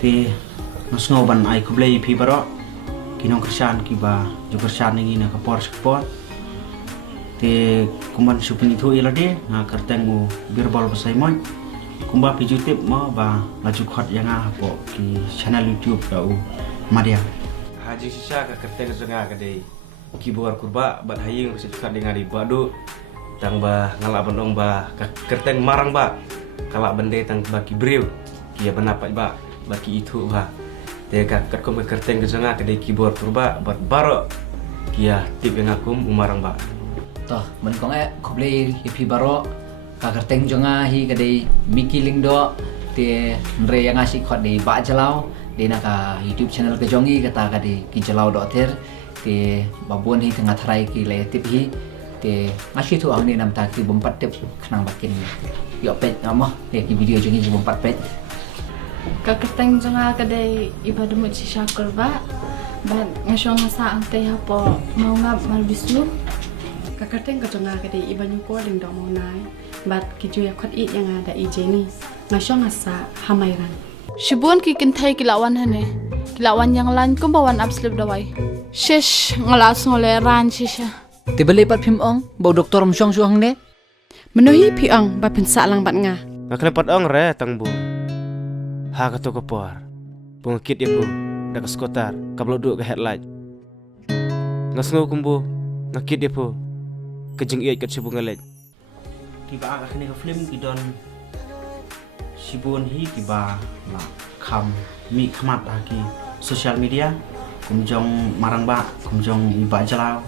te nasnoban ai kublei pi baro kinong kersan kiba jo kersan ngi na kapor sport te kuman supini thu ilade nga kerteng mu birbal basai moy kumba pi YouTube mo ba laju khot yanga po ki channel YouTube tau madia haji sisa ka kerteng zonga ka dei kibor kurba bat haying se khat dengan di badu tang ba ngala bandong ba kerteng marang ba kala bende tang ba kibriu kia benapat ba baki itu ba te ka kerkom kerteng zonga ka dei kibor kurba bat baro kia tip yang akum umarang ba toh men kong kublei pi baro ka kerteng jonga hi ka dei mikiling do te nre yang asik khot dei ba jalau de na ka YouTube channel ka jongi kata ka dei ki jalau do ter te babon hi tengah tharai ki le tip hi te ngasih tu ang ni nam ta ki bompat tip khnang bakin yo pet amo le ki video jongi ki bompat pet ka kerteng jonga ka dei ibadu mu sisa kurba ban ngasong sa ang te hapo mau ngap mal bisnu ka kerteng ka jonga ka dei ibanyu ko ling do mo nai bat kiju ya khot I yang ada ijeni ngasong asa hamairan shibun ki kinthai kilawan hane kilawan yang lan ko bawan absolute dawai shish ngalas ngole ran shisha te bele pat phim ong bo doktor msong suang ne menuhi pi ong ba pinsa lang bat nga ngaklepat ong re tangbu ha ka to kapor pungkit ibu dak skotar kablo du ka headlight ngasngo kumbu ngakit ibu kejeng iat kat sibung ngalej kiba akhni ka film kidon sibun hi kiba la kham mi khmat aki social media kumjong marang ba kumjong iba jalau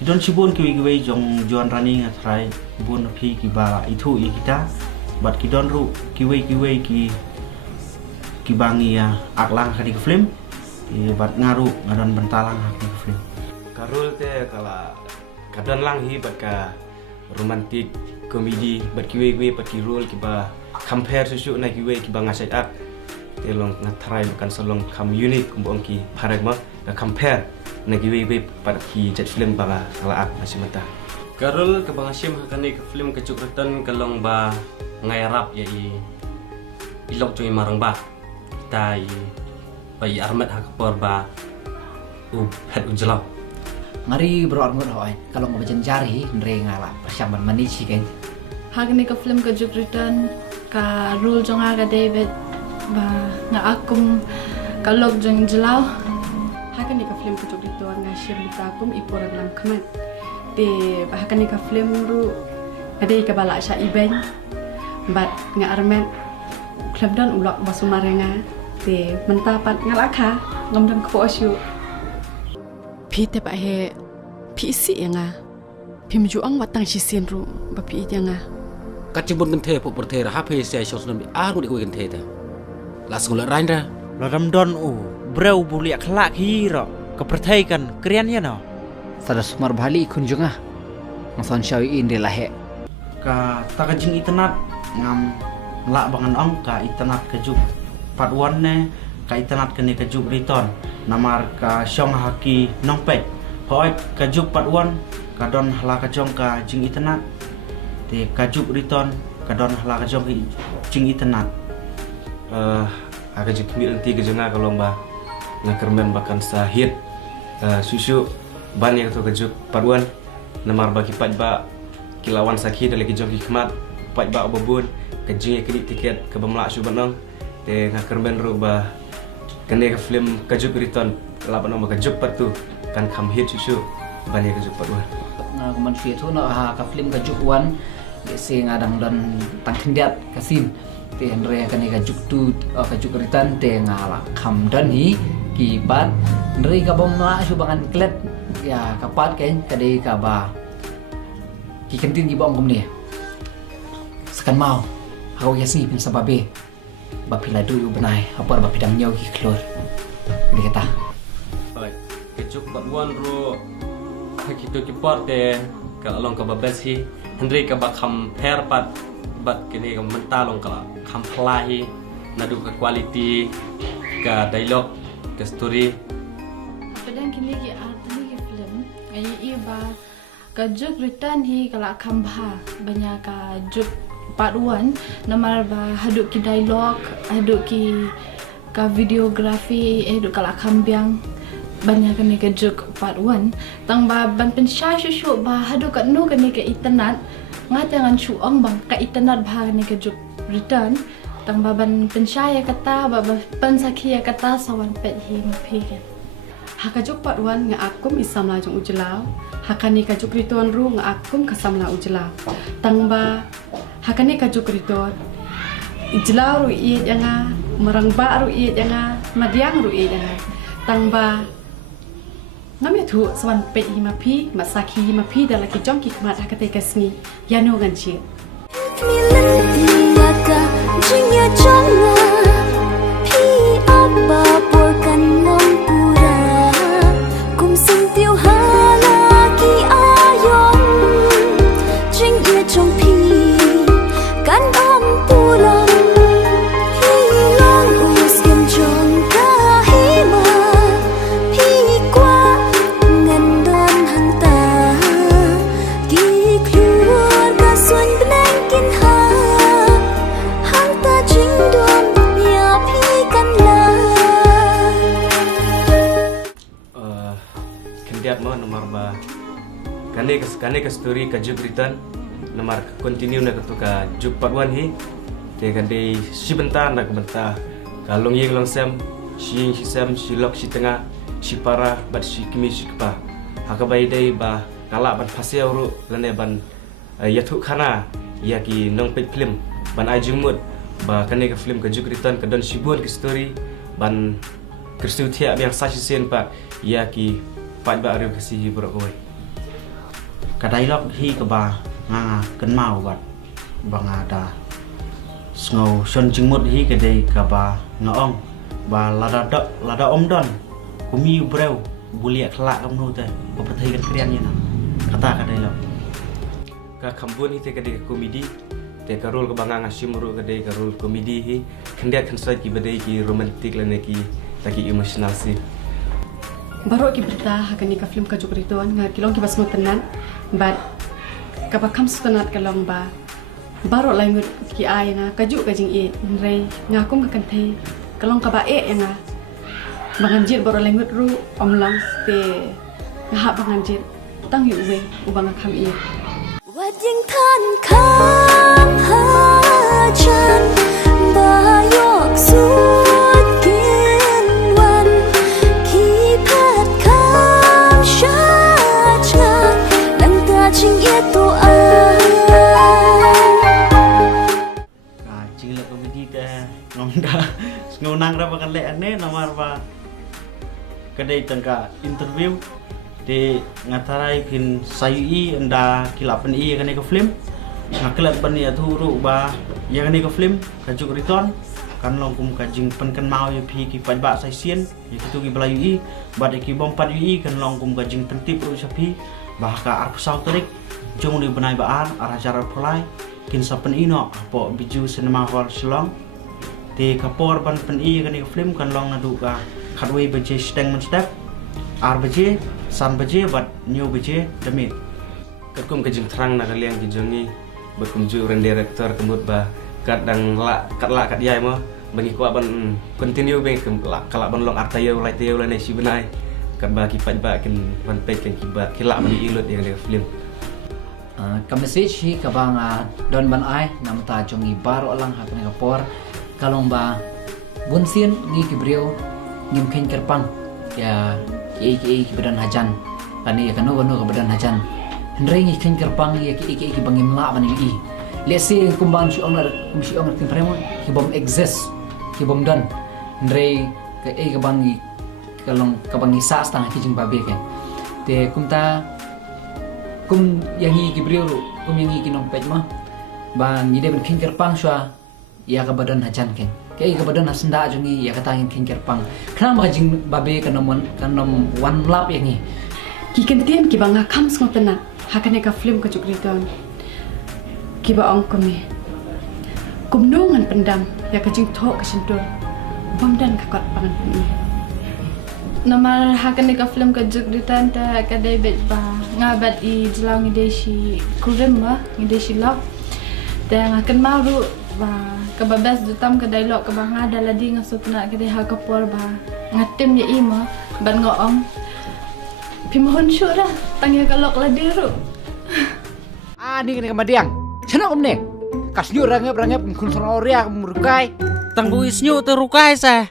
kidon sibun kiwi jong jon running atrai bun phi kiba itu I kita bat kidon ru kiwi ki kibangi ya aklang kadi ke film bat ngaru ngadon bentalang aki ke film karul te kala kadon lang hi bat ka romantik komedi bat kiwi bat kirul kiba compare susu na kiwi kiba ngasai ak telong ngatrai bukan selong kam unik kumbong ki paragma ka compare na kiwi pada ki jet film banga kala ak masih mata karul ke bangasim hakani ke film kecukratan kalong ba ngairap ya ilok cuy marang ba tai bai armet hakapor ba het ujelau ngari bro armut hoy kalau ngobajen jari nre ngala persiapan manici kan hagni ka film ka juk return ka rule jonga ka David ba nga akum kalog jong jelau hagni ka film ka juk return nga shir bita akum ipurag lang khamat te ba hagni ka film ru ade ka bala sha iben bat nga armet club dan ulak basumarenga te mentapat ngalakha ngamdam ko asyu pi te ba he pi si yanga pi mjuang watang sisin ru ba pi yanga kacibun kan the po pertera ha pe se shos nam aru di ko kan the ta las ngula rainda lo ramdon breu buliak khlak hi ro ka perthai kan krian ya no sada sumar bali kunjunga ngason shawi inde lahe ka takajing itanat ngam la bangan ong ka itanat kejuk patwan ne ka itanat kene kejuk riton namar ka syong haki nongpek hoi kejuk patwan kadon hala kajong ka jing itanat te kajuk riton kadon hala kajong jing itanat aga juk mil ti kejenga kalomba ngakermen bakan sahid susu ban yang to kejuk patwan namar bagi pajba kilawan sakhi dalagi jong hikmat pajba obobun kejing kedik tiket ke bamla subanong te ngakermen ruba kene ke film kajuk riton laban nomor kajuk patu kan kam hit susu bani kajuk patwan na kuman fiatu no ha ka film kajuk wan se ngadang dan tangkindiat kasin te nre kan kajuk tu kajuk ritan te ngala kam dan hi kibat nre ka bamla subangan klet ya kapat ken kade ka ba ki kentin ki bom kumni sekan mau hau yasni pin sababe bapila dulu benai apa bapidam nyau ki klor ini kata baik kecuk batwan ro hakitu kipar te kalong ka babesi hendri ka bakam hair pat bat kini ka mentalong ka kam plahi nadu ka quality ka dialog ka story kadang kini ki arti ki film ai iba ka juk return hi kala kambha banyak ka juk part 1 namar ba haduk ki dialog haduk ki ka videografi duk kala kambiang banyak kani ke juk part 1 tang ba ban pensya shushu ba hadu ka no kani ke internet ngatangan chuang bang ka internet ba kani ke juk return tang ba ban pensya ya kata ba ban sakhi ya kata sawan pet hi mapi ke haka juk part 1 nga akum isamla jong ujelau hakani ka juk return ru nga akum kasamla ujelau tang ba hakani ka juk return ijelau ru i janga marang ba ru i janga madiang ru i janga tang ba ngami tu sawan pe himapi masaki himapi dalaki jongki kemat hakate kasni yano ganchi kane ka story ka juk return namar continue na ka ka juk part 1 hi te kande si bentar nak bentar kalong yeng long sem si sem si lok si tengah si para bat si kimi si pa hakabai dei ba kala ban pasel ru lane ban yathu khana yaki nong pe film ban ajung mut ba kane ka film ka juk return ka don si buat ka story ban kersu thia yang sa si sen pa yaki pat ba ru ka si bro koi ka dialog hi ka ba nga kan mau bat banga da snow son jingmut hi ka dei ka ba ngaong ba lada om don kumi breu bulia khlak kam nu te ba pathai kan krian ni na kata ka dialog ka khambun hi te ka dei komedi te ka role ka banga nga simru ka dei ka role komedi hi khandia khansai ki badai ki romantic lane ki taki emotional si baru ki berita hakani ka film ka juk return nga kilong ki basmo tenan but kabakam sukanat kalong ba baru langut ki ai na kaju ka jing e rei ngakum ka kanthe kalong ka ba e nga banganjit baru langut ru omlang te ngah banganjit tang yu we ubang kham e wading than kham ha chan ba yok suat kin wan ki phat kham sha cha nang ta ching ye to a ching le komedi te ngom da ngonang ra ba kan le ane namar ba kadai tangka interview de ngatarai pin sayi anda kilapan i kan ke film ngaklat ban ya thuru ba ya kan ke film kajuk return kan long kum kajing pen kan mau ya phi ki pan ba sai sien ya kitu ki belayu i ba de ki bom pat i kan long kum kajing tentip ru sapi bah ka ar pesau terik jong ni benai baan arah jarak pulai kin sapen ino apo biju cinema hall Shillong te kapor ban pen i kan ke film kan long nadu ka khatwei beje steng men step ar beje san beje bat new beje demit kakum ka jing thrang na kalian ki jongi bakum ju ren director kemut ba kadang la kat yai mo bagi ko ban continue be kem la kala ban long artayo lai teo lai si benai kat ba ki pat ba ken ban pe ken ki ba kila ban ilut yang de film ka message hi ka bang don ban ai nam ta jongi baro lang ha kan kapor kalong ba bunsin ngi kibriu ngim khen kerpang ya ki badan hajan kani ya kanu ka badan hajan hendrai ngi khen kerpang ya ki bangim la ban i let's say kumban si owner tin premo ki bom exist ki bom dan hendrai ka bangi kalong ka bangi sa stang ki jing babe ke te kumta kum yang hi kibriu kum yang hi kinong pej ma ba ngi de ben khen kerpang swa ya ka badan hajan ken kay ka badan nasenda jungi ya katangin kin kerpang kana magajing babe kanom one lap yang ni ki kentian ki banga kham ngotena hakane ka film ka juk return ki ba ong kumi kumnungan pendam ya ka jing thok ka sentur bom dan ka kot pangan ni namar hakane ka film ka juk return ta ka debet ba ngabat I jelau ngi deshi kurem ma ngi deshi lok dan akan maru ba kababas dutam ka dialog ka banga daladi nga sutna ka ha kapor ba ngatim ya ima ban ngoong pimahon syura tangya kalok ladiro. Ni kani kamadiang. Sana om ne. Kasnyo rangap kun sonoria murukai. Tang buis nyo terukai sa.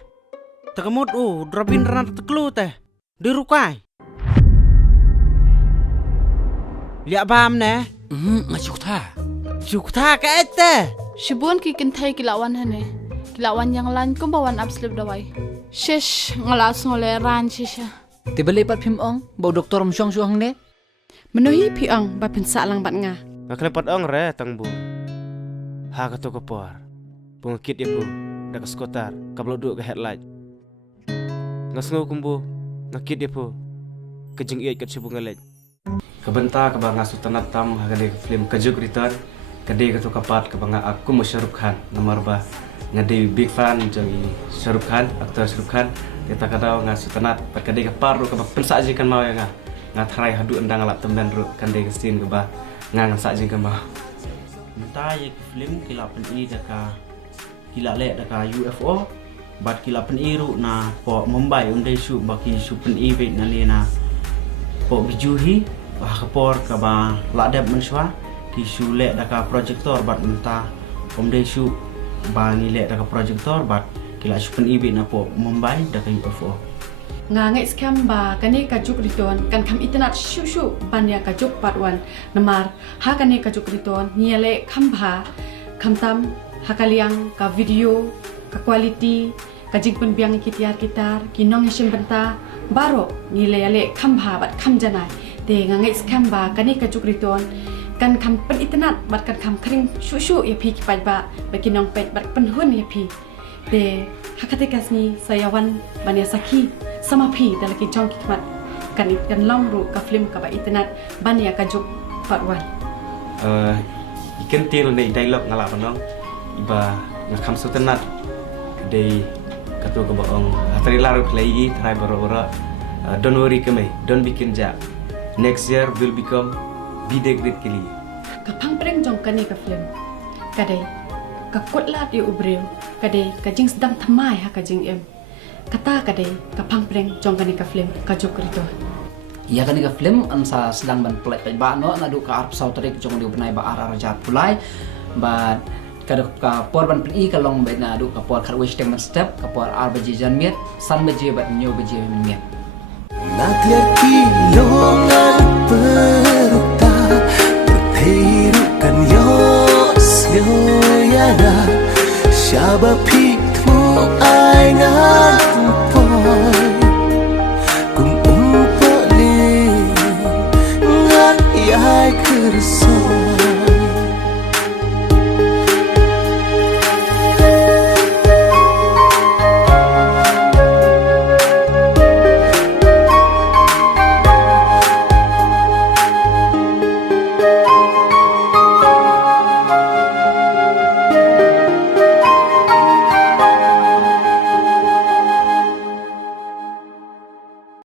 Takamot drapin rana teklu teh. Dirukai. Liak paham ne? Ngajuk ta. Jukta ka ete. Shibun ki kintai kilawan hane. Kilawan yang lain ko bawan absolute dawai. Shish ngalas ngoleran shisha. Tibalipat pim ong bau doktor msyong syong ne. Menuhi piang ba pensa lang bat nga. Ngaklepat ong re tang bu. Ha kato kapor. Pungkit ya bu. Dak skotar kablo duk ke headlight. Ngasngo kumbu. Ngakit ya bu. Kejeng iat kat sibu ngalej. Kebenta ke banga sutanat tam hagade film Kajuk Return. Kade kato kapat ke banga aku Shahrukh Khan nomor ba. Ngade big fan jangi Shahrukh Khan, aktor Shahrukh Khan. Kita kadau ngasutanat pat kade kapar ru ke pensa jikan mau ya nga. Ngatrai hadu endang alak temben ru kande ke scene ke ba. Ngang sak jing ke ba. Entah ye film kila pen daka kila le daka UFO bat kila pen ru na po Mumbai unde su baki su pen be na le na po bijuhi bah kapor ka ba ladab menswa ki su le daka projector bat menta unde su ba ni le daka projector bat kila su pen be na po Mumbai daka UFO Nga ngait scam ba kani kajuk riton kan kam internet shu banya kajuk part 1 namar ha kani kajuk riton niale khamba khamtam hakaliang ka video ka quality ka jing pen biang kitar kinong hishim benta baro nile ale khamba bat kham janai te nga ngait scam ba kani kajuk riton kan kam pen internet bat kan kam kring shu ya pi ki pai ba kinong pet bat pen hun ya pi te hakate kasni sayawan banya saki sama pi dalam kijong kikmat kan long ru ka film ka ba internet banya kajuk part 1 ikan til nei dialog ngala panong iba ngakam sutanat kade kato ka baong atari laru play try boro don't worry kame don't bikin ja next year will become bide great kili ka phang preng jong kani ka film kade ka kotlat yu ubreu kade ka jing sedang thamai ha ka jing em kata kade ka phang preng jong kani ka film kajuk rito Ya kani ka film ansa sedang ban play ba no na du ka arp sautrik jong di benai ba ar jat pulai ba kada ka por ban pi ka long ba na du ka por khat wish tem step ka por ar baji jan miet san baji ba nyo baji miet Natia kilongan perukta berhirukan yos yoyana Syaba pitmu aingan